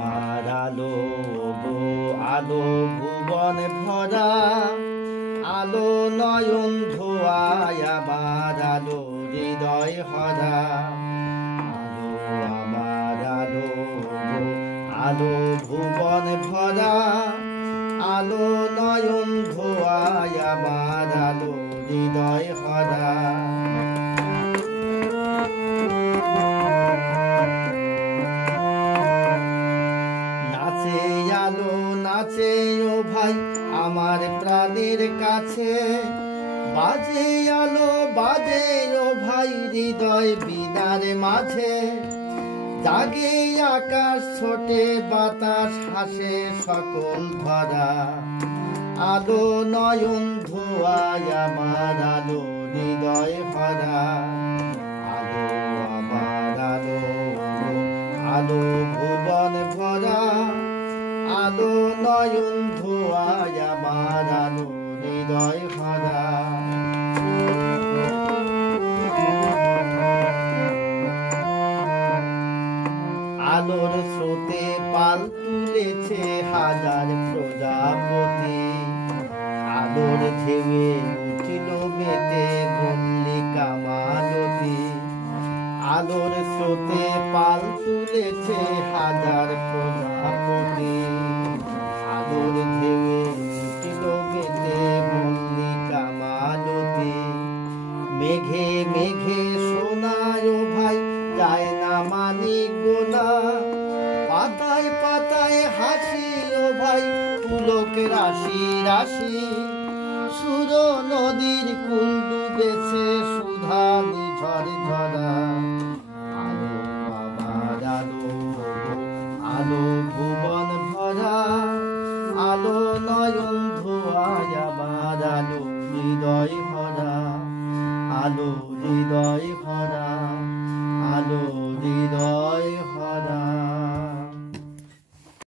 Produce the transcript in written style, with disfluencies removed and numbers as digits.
আমার আলো গো আলো ভুবন ভরা আলো নয়ন ধোয়ায় আমার আলো হৃদয় হরা আলো আমার আলো গো আলো ভুবন ভরা আলো নয়ন ধোয়ায় আমার আলো হৃদয় হরা আলো নাচে ও ভাই আমার প্রাণের কাছে বাজে আলো বাজে ও ভাই হৃদয় বিনার মাঝে জাগে আকাশ ছোটে বাতাস হাসে সকল ভরা আলো নয়ন ধোয়ায় আমার আলো হৃদয় ভরা আলো আমার আলো আলো ভুবন ভরা আলো নয়ন ধোয়ায় আমার আলো হৃদয় ভরা আলোর স্রোতে পাল তুলেছে হাজার প্রজাপতি আলোর ঢেউয়ে উঠিল মেতে মল্লিকা মালতী আলোর স্রোতে পাল তুলেছে হাজার প্রজাপতি আলোর ঢেউয়ে উঠিল মেতে মল্লিকা মালতী মেঘে মেঘে শোনায় ও ভাই যায় না মানিক গোনা পাতায় পাতায় হাসি ও ভাই পুলক রাশি রাশি সুর নদীর কুল ডুবেছে সুধা নিঝর ঝরা আলো আমার আলো আলো ভুবন ভরা আলো নয়ন ধোয়ায় আমার আলো হৃদয় ভরা আলো হৃদয় ভরা।